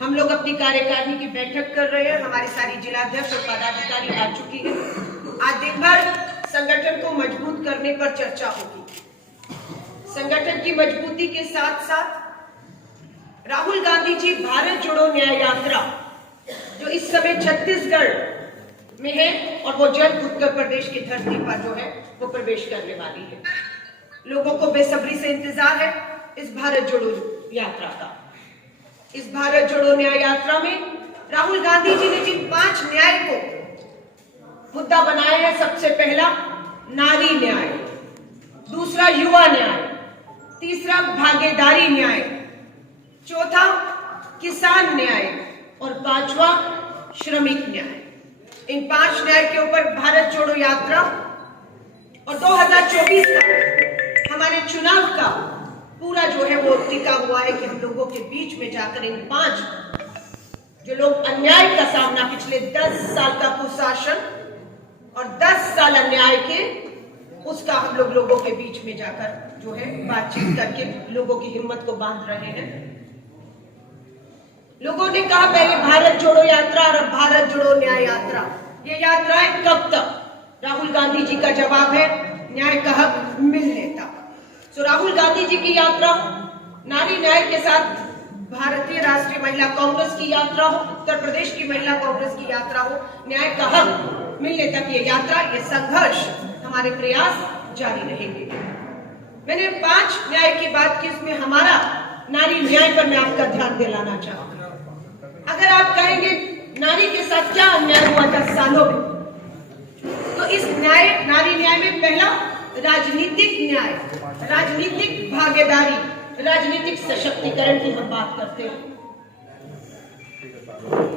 हम लोग अपनी कार्यकारिणी की बैठक कर रहे हैं। हमारी सारी जिलाध्यक्ष और पदाधिकारी आ चुकी है। आज दिन भर संगठन को मजबूत करने पर चर्चा होगी। संगठन की मजबूती के साथ साथ राहुल गांधी जी भारत जोड़ो न्याय यात्रा जो इस समय छत्तीसगढ़ में है और वो जल्द उत्तर प्रदेश की धरती पर जो है वो प्रवेश करने वाली है। लोगों को बेसब्री से इंतजार है इस भारत जोड़ो यात्रा का। इस भारत जोड़ो न्याय यात्रा में राहुल गांधी जी ने जिन 5 न्याय को मुद्दा बनाया है, सबसे पहला नारी न्याय, दूसरा युवा न्याय, तीसरा भागीदारी न्याय, चौथा किसान न्याय और पांचवा श्रमिक न्याय। इन 5 न्याय के ऊपर भारत जोड़ो यात्रा और 2024 का हमारे चुनाव का पूरा जो है वो टिका हुआ है कि हम लोगों के बीच में जाकर इन 5 जो लोग अन्याय का सामना, पिछले 10 साल का कुशासन और 10 साल अन्याय के, उसका हम लोगों के बीच में जाकर जो है बातचीत करके लोगों की हिम्मत को बांध रहे हैं। लोगों ने कहा पहले भारत जोड़ो यात्रा और अब भारत जोड़ो न्याय यात्रा। ये यात्राएं कब तक? राहुल गांधी जी का जवाब है न्याय का हक मिलने तक। तो राहुल गांधी जी की यात्रा नारी न्याय के साथ भारतीय राष्ट्रीय महिला कांग्रेस की यात्रा हो, उत्तर प्रदेश की महिला कांग्रेस की यात्रा हो, न्याय का हक मिलने तक ये यात्रा, ये संघर्ष, हमारे प्रयास जारी रहेंगे। मैंने 5 न्याय की बात की, इसमें हमारा नारी न्याय पर मैं आपका ध्यान दिलाना चाहूंगा। अगर आप कहेंगे नारी के साथ क्या अन्याय हुआ 10 सालों में, तो इस न्याय, नारी न्याय में पहला राजनीतिक न्याय, राजनीतिक भागीदारी, राजनीतिक सशक्तिकरण की हम बात करते हैं।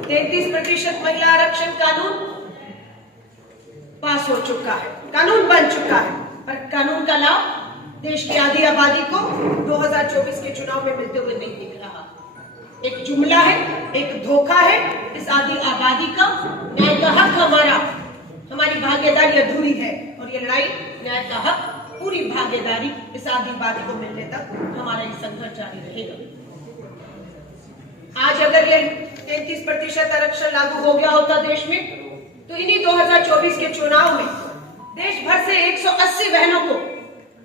33% महिला आरक्षण कानून पास हो चुका है, कानून बन चुका है, पर कानून का लाभ देश की आधी आबादी को 2024 के चुनाव में मिलते हुए नहीं दिख रहा। एक जुमला है, एक धोखा है इस आधी आबादी का। न्याय का हक हमारा, हमारी भागीदारी अधूरी है और ये लड़ाई न्याय का हक, पूरी भागीदारी इस आदिवासी को मिलने तक हमारा ये संघर्ष जारी रहेगा। आज अगर ये 33% आरक्षण लागू हो गया होता देश में, तो इन्हीं 2024 के चुनाव में देश भर से 180 बहनों को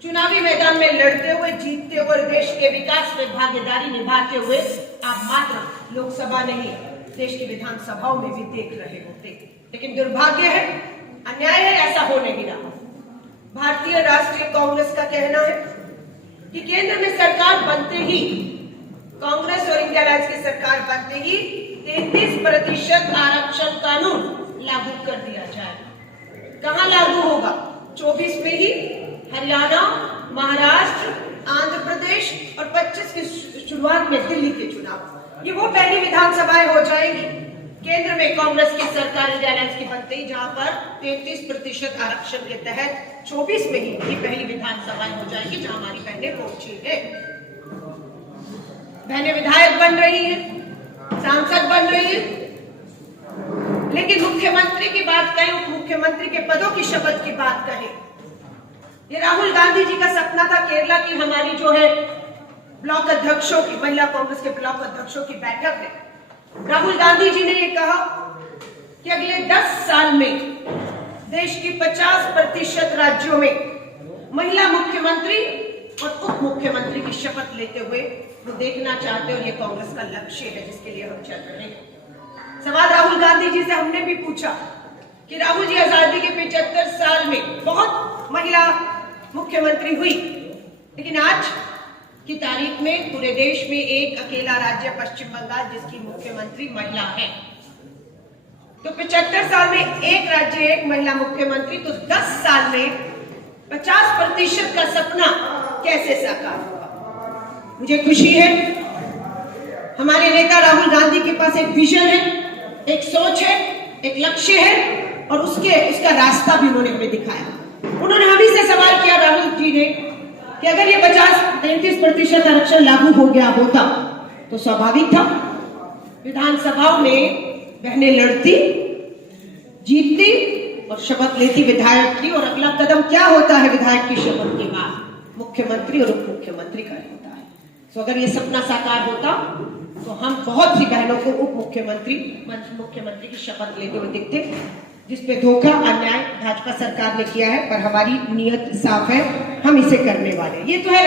चुनावी मैदान में लड़ते हुए, जीतते हुए, देश के विकास में भागीदारी निभाते हुए आप मात्र लोकसभा नहीं, देश की विधानसभाओं में भी देख रहे होते। लेकिन दुर्भाग्य है, अन्याय है, ऐसा हो नहीं रहा। भारतीय राष्ट्रीय कांग्रेस का कहना है कि केंद्र में सरकार बनते ही, कांग्रेस और इंडिया अलायंस की सरकार बनते ही 33% आरक्षण कानून लागू कर दिया जाए। कहां लागू होगा? 24 में ही हरियाणा, महाराष्ट्र, आंध्र प्रदेश और 25 की शुरुआत में दिल्ली के चुनाव। ये वो पहली विधानसभाएं हो जाएंगी केंद्र में कांग्रेस की सरकार, इंडिया अलायंस की बनते ही, जहां पर 33% आरक्षण के तहत 24 में ही पहली विधानसभाएं हो जाएंगी जहां हमारी बहनें पहुंची है। बहनें विधायक बन रही हैं, सांसद बन रही हैं, लेकिन मुख्यमंत्री की बात कहें, उप मुख्यमंत्री के पदों की शपथ की बात कहें, ये राहुल गांधी जी का सपना था। केरला की हमारी जो है ब्लॉक अध्यक्षों की, महिला कांग्रेस के ब्लॉक अध्यक्षों की बैठक में राहुल गांधी जी ने ये कहा कि अगले 10 साल में देश की 50% राज्यों में महिला मुख्यमंत्री और उप मुख्यमंत्री की शपथ लेते हुए वो देखना चाहते हैं, और ये कांग्रेस का लक्ष्य है जिसके लिए हम चल रहे हैं। सवाल राहुल गांधी जी से हमने भी पूछा कि राहुल जी, आजादी के 75 साल में बहुत महिला मुख्यमंत्री हुई, लेकिन आज की तारीख में पूरे देश में एक अकेला राज्य पश्चिम बंगाल जिसकी मुख्यमंत्री महिला है। तो 75 साल में एक राज्य, एक महिला मुख्यमंत्री, तो 10 साल में 50% का सपना कैसे साकार होगा? मुझे खुशी है हमारे नेता राहुल गांधी के पास एक विजन है, एक सोच है, एक लक्ष्य है, और उसका रास्ता भी उन्होंने हमें दिखाया। उन्होंने हम ही से सवाल किया, राहुल जी ने, कि अगर ये 33% आरक्षण लागू हो गया होता तो स्वाभाविक था विधानसभाओं में बहनें लड़ती, जीतती और शपथ लेती विधायक की, और अगला कदम क्या होता है विधायक की शपथ के बाद? मुख्यमंत्री और उप मुख्यमंत्री का होता है। तो अगर ये सपना साकार होता तो हम बहुत सी बहनों को उप मुख्यमंत्री मुख्यमंत्री की शपथ लेते हुए दिखते, जिसपे धोखा अन्याय भाजपा सरकार ने किया है, पर हमारी नीयत साफ है, हम इसे करने वाले। ये तो है